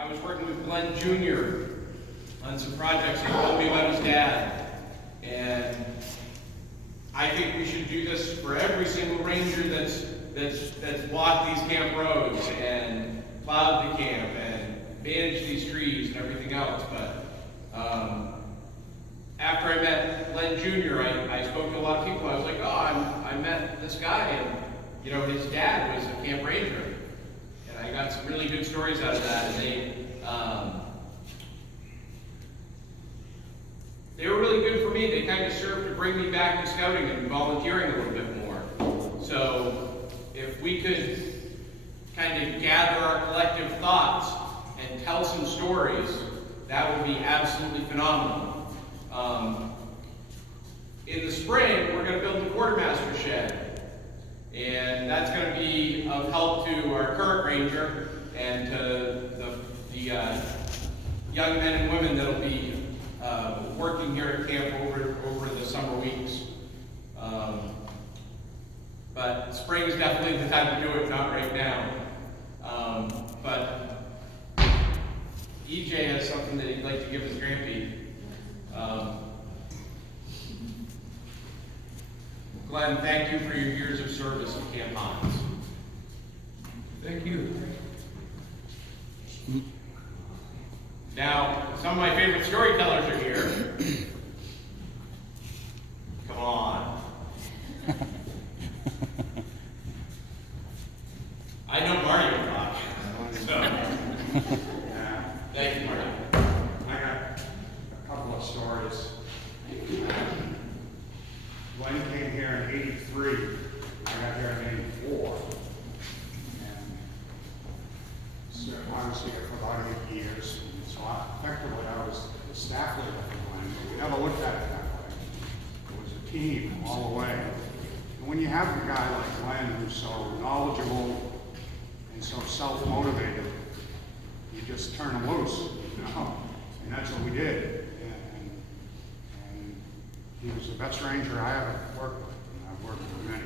I was working with Glen Jr. on some projects. He told me about his dad. And I think we should do this for every single ranger that's walked these camp roads and plowed the camp and managed these trees and everything else. But after I met Glen Jr., I spoke to a lot of people. I was like, oh, I met this guy, and you know, his dad was a camp ranger. And I got some really good stories out of that. And they were really good for me. They kind of served to bring me back to scouting and volunteering a little bit more. So if we could kind of gather our collective thoughts and tell some stories, that would be absolutely phenomenal. In the spring, we're going to build the quartermaster shed. And that's going to be of help to our current ranger and to the young men and women that'll be working here at camp over the summer weeks. But spring is definitely the time to do it, not right now. But EJ has something that he'd like to give his grandpee. Glen, thank you for your years of service at Camp Hinds. Thank you. Now, some of my favorite storytellers are here. Come on. I know Marty will talk. So, thank you, Marty. I got a couple of stories. Glen came here in '83. I got here in '84. And so I was here for about 8 years. So effectively I was the staff leader for Glen, but we never looked at it that way. It was a team all the way. And when you have a guy like Glen who's so knowledgeable and so self-motivated, you just turn him loose, you know? And that's what we did. And he was the best ranger I ever worked with, and I've worked with many.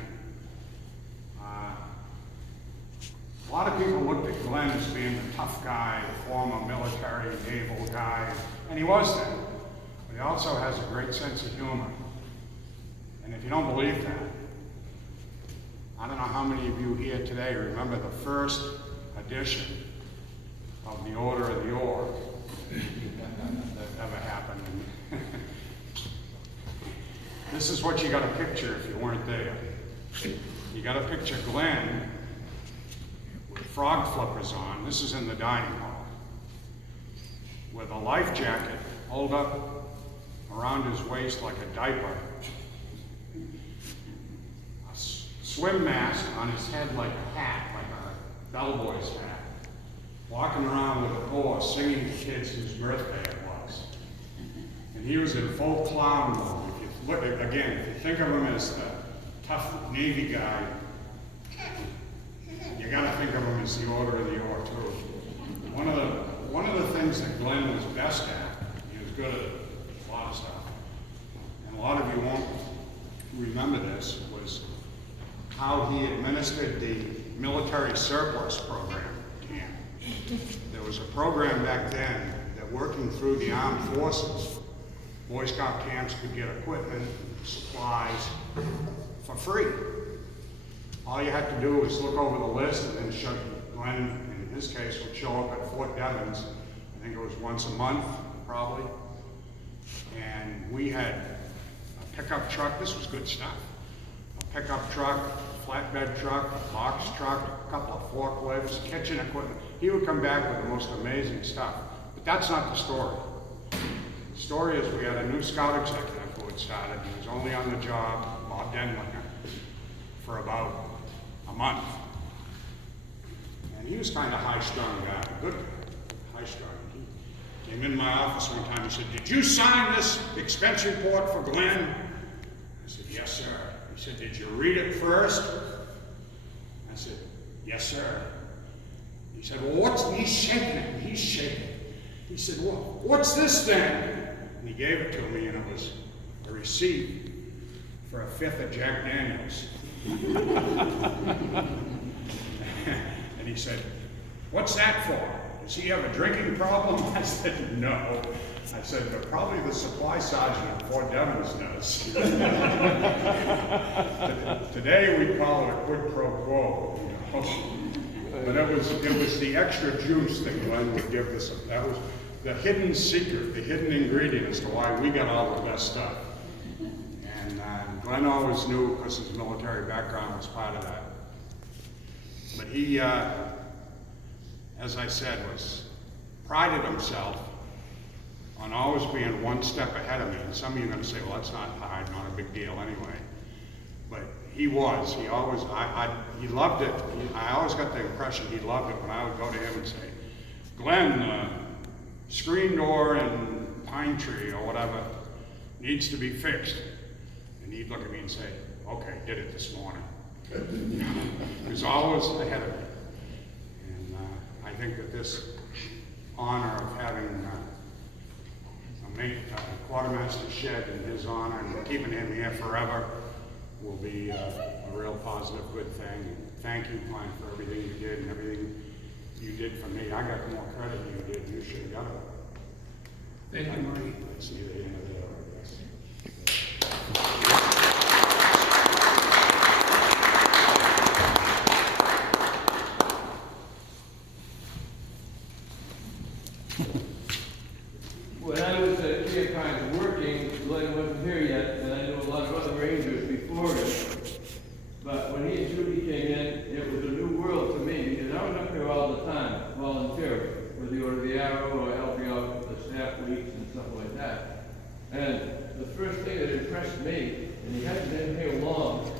A lot of people looked at Glen as being the tough guy, former military, naval guy, and he was that. But he also has a great sense of humor. And if you don't believe that, I don't know how many of you here today remember the first edition of the Order of the Orb that ever happened. This is what you got to picture if you weren't there. You got to picture Glen with frog flippers on. This is in the dining hall. With a life jacket pulled up around his waist like a diaper. A swim mask on his head like a hat, like a bellboy's hat. Walking around with a oar, singing to kids whose birthday it was. And he was in full clown mode. If you look at, again, if you think of him as the tough Navy guy, you got to think of him as the Order of the Orb too. One of the things that Glen was best at, he was good at a lot of stuff, and a lot of you won't remember this, was how he administered the military surplus program. There was a program back then that working through the armed forces, Boy Scout camps could get equipment, supplies for free. All you had to do was look over the list and then show Glen, in his case, would show up at Fort Devens. I think it was once a month, probably. And we had a pickup truck. This was good stuff. A pickup truck, a flatbed truck, a box truck, a couple of forklifts, kitchen equipment. He would come back with the most amazing stuff. But that's not the story. The story is we had a new scout executive who had started. He was only on the job, Bob Denlinger, for about a month. And he was kind of high-strung guy, good guy, high-strung. He came in my office one time and said, "Did you sign this expense report for Glen?" I said, "Yes, sir." He said, "Did you read it first?" I said, "Yes, sir." He said, "Well, he's shaking it." He's shaking. He said, "Well, what's this then?" And he gave it to me, and it was a receipt for a fifth of Jack Daniels. And he said, "What's that for?" does he have a drinking problem? I said, no. I said, but probably the supply sergeant at Fort Devens does. Today we call it a quid pro quo, you know. But it was the extra juice that Glen would give us. That was the hidden secret, the hidden ingredient as to why we got all the best stuff. And Glen always knew, because his military background was part of that. But he, as I said, prided himself on always being one step ahead of me. And some of you are going to say, well, that's not hard, not a big deal anyway. But he was. He always, he loved it. I always got the impression he loved it when I would go to him and say, Glen, screen door in Pine Tree or whatever needs to be fixed. And he'd look at me and say, okay, did it this morning. He was always ahead of me. And I think that this honor of having a quartermaster shed in his honor and keeping him here forever will be a real positive, good thing. And thank you, Glen, for everything you did and everything you did for me. I got more credit than you did. You should have got it. Thank you, Marty. Let's see the end of it, I guess. When I was at Hinds working, Glen wasn't here yet, and I knew a lot of other rangers before him. But when he and Judy came in, it was a new world to me, because I was up there all the time, volunteering, whether you were the Arrow or helping out with the staff weeks and stuff like that. And the first thing that impressed me, and he hadn't been here long,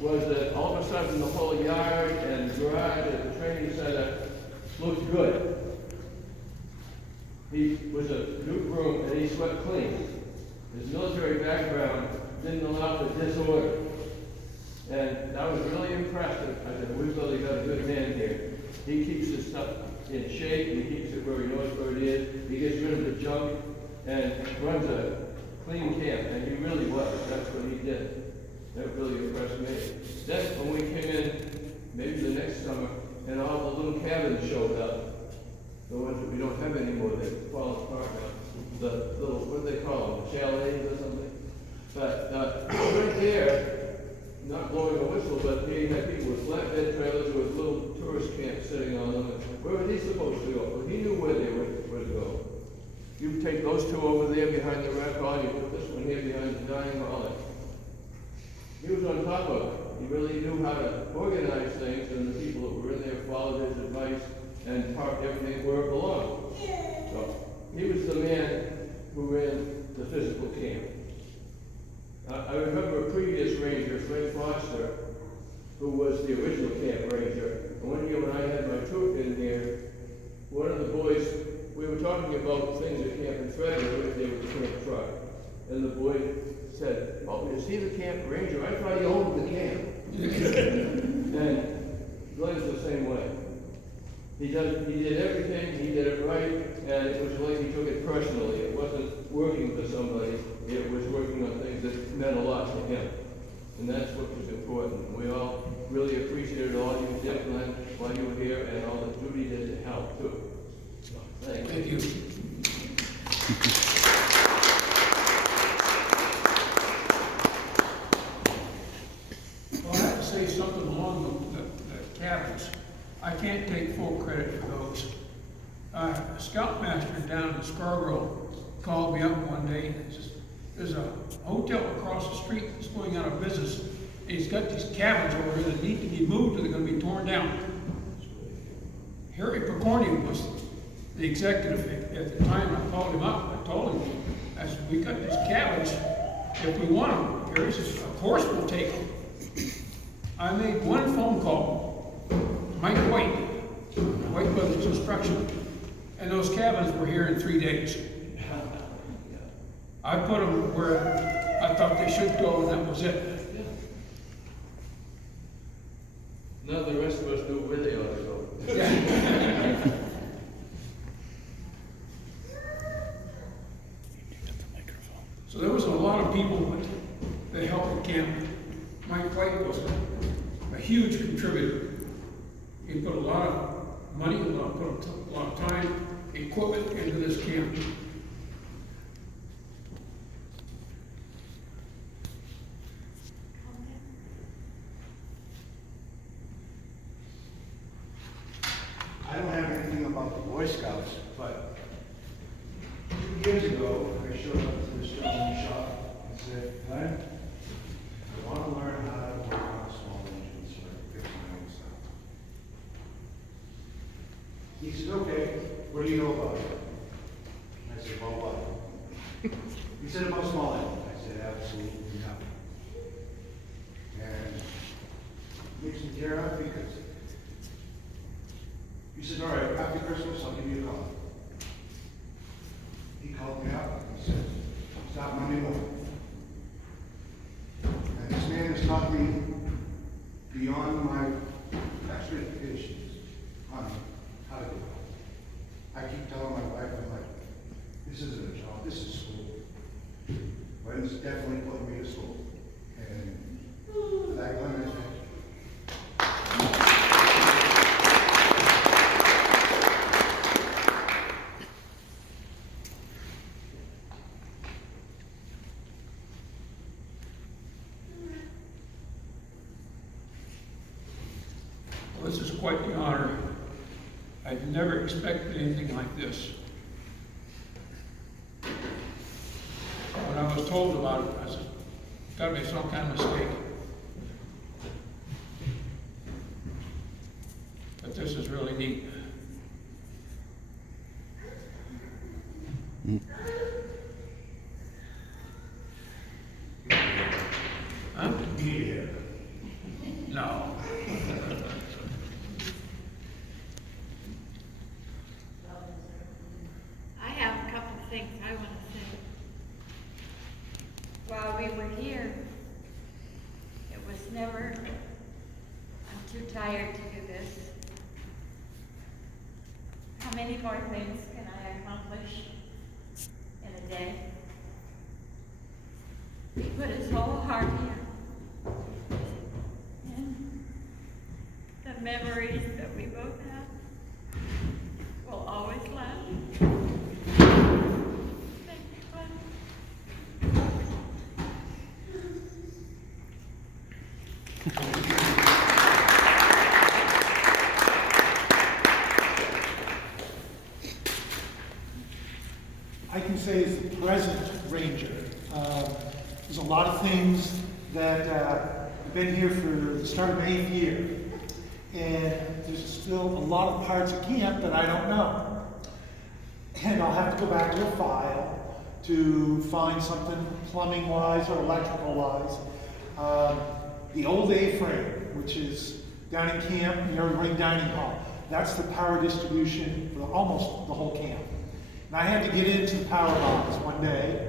was that all of a sudden the whole yard and garage at the training center looked good. He was a new groom and he swept clean. His military background didn't allow for disorder. And I was really impressed. I said, we've really got a good man here. He keeps his stuff in shape, he keeps it where he knows where it is, he gets rid of the junk, and runs a clean camp, and he really was. That's what he did. That really impressed me. Then when we came in, maybe the next summer, and all the little cabins showed up, the ones that we don't have anymore, they fall apart now. The little, what do they call them, chalets or something? But right there, not blowing a whistle, but he had people with flatbed trailers with little tourist camps sitting on them. Where were they supposed to go? Well, he knew where they were to go. You take those two over there behind the rec hall, you put this one here behind the dining hall. He was on top of it. He really knew how to organize things, and the people that were in there followed his advice and parked everything where it belonged. So he was the man who ran the physical camp. I remember a previous ranger, Frank Foster, who was the original camp ranger. And one year when I had my troop in here, one of the boys, we were talking about things at Camp in Frederick with the camp truck. And the boy said, oh, is he the camp ranger? I thought he owned the camp. And Glen's the same way. He did everything, he did it right, and it was like he took it personally. It wasn't working for somebody, it was working on things that meant a lot to him. And that's what was important. We all really appreciated all you did, Glen, while you were here, and all that Judy did to help, too. So, thank you. Well, I have to say something along the cabins. I can't take full credit for those. A scoutmaster down in Scarborough called me up one day and says, there's a hotel across the street that's going out of business. And he's got these cabins over here that need to be moved or they're going to be torn down. Harry Picorni was the executive at the time. I called him up. I told him, I said, we got these cabins. If we want them, Harry says, of course we'll take them. I made one phone call. Mike White Brothers Construction, and those cabins were here in 3 days. I put them where I thought they should go, and that was it. Now the rest of us know where they ought to go. So there was a lot of people that helped the camp. Mike White was a huge contributor. He put a lot of money, put a lot of time equipment into this camp. I don't have anything about the Boy Scouts, but 2 years ago, I showed up to this gentleman's shop and said, Glenn, I want to learn how to work on a small engine so I can fix my own stuff. He said, okay, what do you know about it? I said, well, what? He said, about small engines. I said, absolutely nothing. And makes me tear up because he said, all right, after Christmas, I'll give you a call. He called me up and said, stop Monday morning. And this man has taught me beyond my expectations on how to do it. I keep telling my wife, I'm like, this isn't a job, this is school. Glen's definitely put me to school. And for that, Glen, I thank you. Well, this is quite the honor. I'd never expected anything like this. When I was told about it, I said, it's gotta be some kind of mistake. But this is really neat. Huh? Yeah. No. I have a couple of things I want to say. While we were here, it was never, I'm too tired to do this. How many more things can I accomplish in a day? He put his whole heart here. And the memories that we both have will always last. Thank you, Glenn. I can say as the present ranger, there's a lot of things that I've been here for the start of my 8th year, and there's still a lot of parts of camp that I don't know. And I'll have to go back to a file to find something plumbing-wise or electrical-wise. The old A-frame, which is down in camp near the ring dining hall, that's the power distribution for almost the whole camp. And I had to get into the power box one day,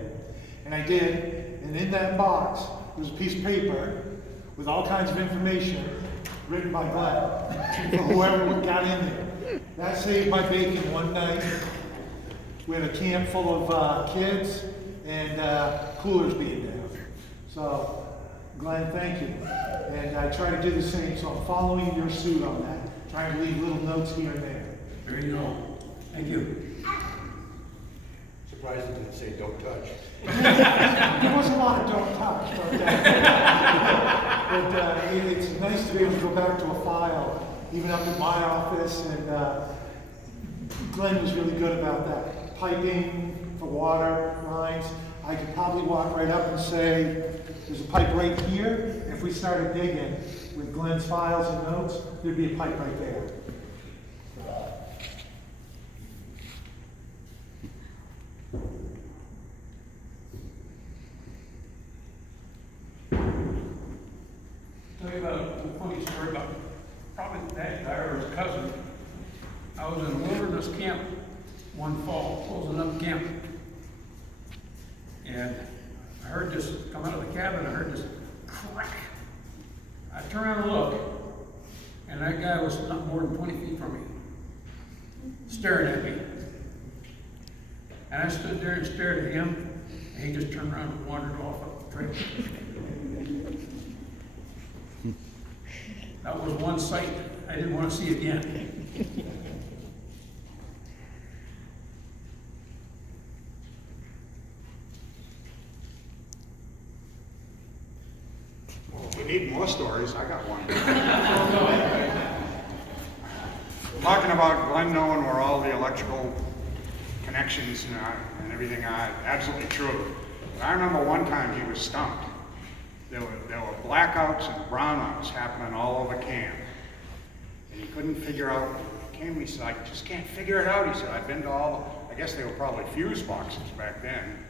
and I did, and in that box, there was a piece of paper with all kinds of information written by Glen, for whoever got in there. That saved my bacon one night. We had a camp full of kids, and coolers being down. So, Glen, thank you. And I try to do the same, so I'm following your suit on that, trying to leave little notes here and there. There you go. Thank you. Surprised it didn't say don't touch. There was a lot of don't touch, but it's nice to be able to go back to a file, even up in my office, and Glen was really good about that. Piping for water lines, I could probably walk right up and say, there's a pipe right here. If we started digging with Glen's files and notes, there'd be a pipe right there. Tell you about a funny story about probably that guy or his cousin. I was in a wilderness camp one fall, closing up camp. And I heard this come out of the cabin, I heard this crack. I turned around and looked, and that guy was not more than 20 feet from me, staring at me. And I stood there and stared at him, and he just turned around and wandered off up the trail. That was one sight I didn't want to see again. need more stories, I got one. Talking about Glen knowing where all the electrical connections and everything are, absolutely true. But I remember one time he was stumped. There were blackouts and brownouts happening all over camp. And he couldn't figure out, he said, I just can't figure it out. He said, I've been to all, I guess they were probably fuse boxes back then.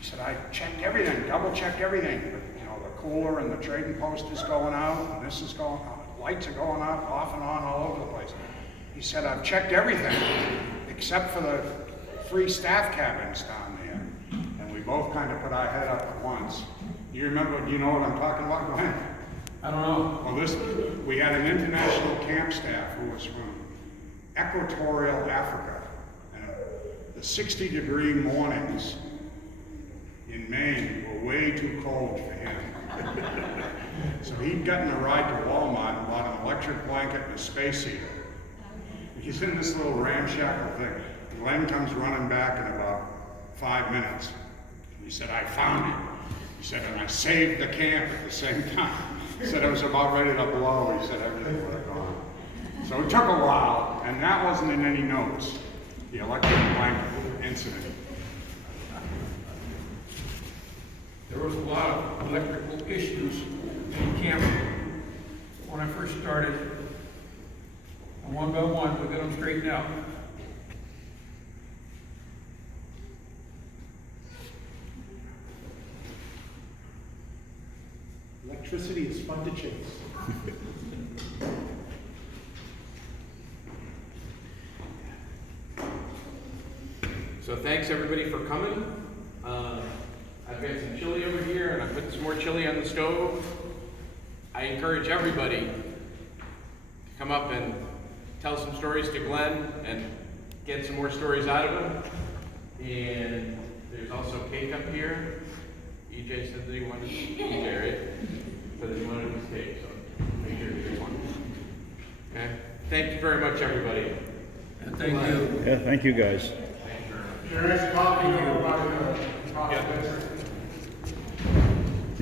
He said, I checked everything, double checked everything. But, you know, the cooler and the trading post is going out, and this is going out, lights are going up, off and on, all over the place. He said, I've checked everything except for the 3 staff cabins down there. And we both kind of put our head up at once. Do you know what I'm talking about, Glenn? I don't know. Well, we had an international camp staff who was from equatorial Africa. And the 60-degree mornings in Maine were way too cold for him. So he'd gotten a ride to Walmart and bought an electric blanket and a space heater. He's in this little ramshackle thing. Glenn comes running back in about 5 minutes. He said, I found it. He said, and I saved the camp at the same time. He said, it was about ready to blow. He said, everything would have gone. So it took a while, and that wasn't in any notes, the electric blanket incident. There was a lot of electrical issues in camp when I first started. And one by one, we got them straightened out. Electricity is fun to chase. So thanks everybody for coming. I've got some chili over here and I put some more chili on the stove. I encourage everybody to come up and tell some stories to Glen and get some more stories out of him. And there's also cake up here. EJ said that he wanted EJ, right? Said that he wanted his cake, so make sure you get one. Okay? Thank you very much, everybody. Thank you. Yeah, thank you guys. Thank you very much. There is coffee over by the top.